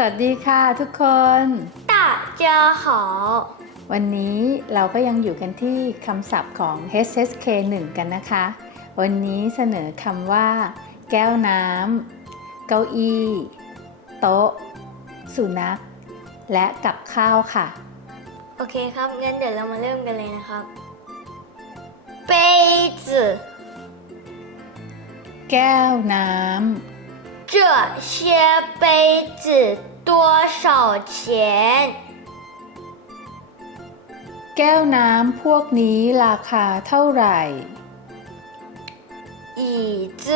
สวัสดีค่ะทุกคนตาเจอหอวันนี้เราก็ยังอยู่กันที่คำศัพท์ของ HSK 1 กันนะคะ วันนี้เสนอคำว่า แก้วน้ำเก้าอี้ โต๊ะ สุนัข และกับข้าวค่ะ โอเคครับ งั้นเดี๋ยวเรามาเริ่มกันเลยนะครับเ杯子แก้วน้ำ 这些杯子多少钱 ำ แก้วน้ำพวกนี้ราคาเท่าไหร่ 椅子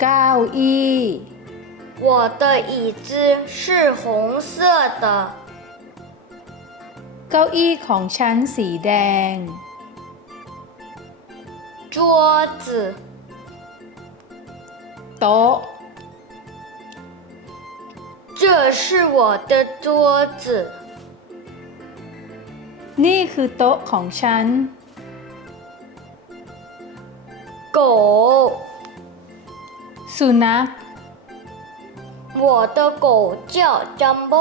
เก้าอี้ 我的椅子是红色的 เก้าอี้ของฉันสีแดง 桌子 โต๊ะ 这是我的桌子 นี่คือโต๊ะของฉัน 狗 สุนัข 我的狗叫 Jumbo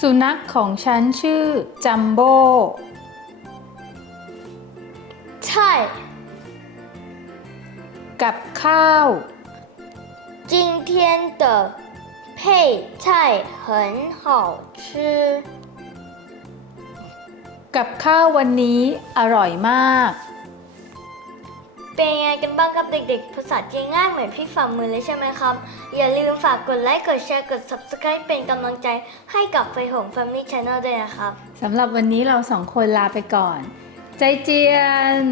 สุนัขของฉันชื่อจัมโบ้ 菜 กับข้าว 今天的配菜很好吃。 กับข้าววันนี้อร่อยมาก เป็นยังไงกันบ้างครับเด็กๆ ภาษาจีนง่ายเหมือนพี่ฝ่ามือเลยใช่ไหมครับ อย่าลืมฝากกดไลค์ กดแชร์ กด subscribe เป็นกำลังใจให้กับไฟหง Family Channel ด้วยนะครับ สำหรับวันนี้เราสองคนลาไปก่อน ใจเจียน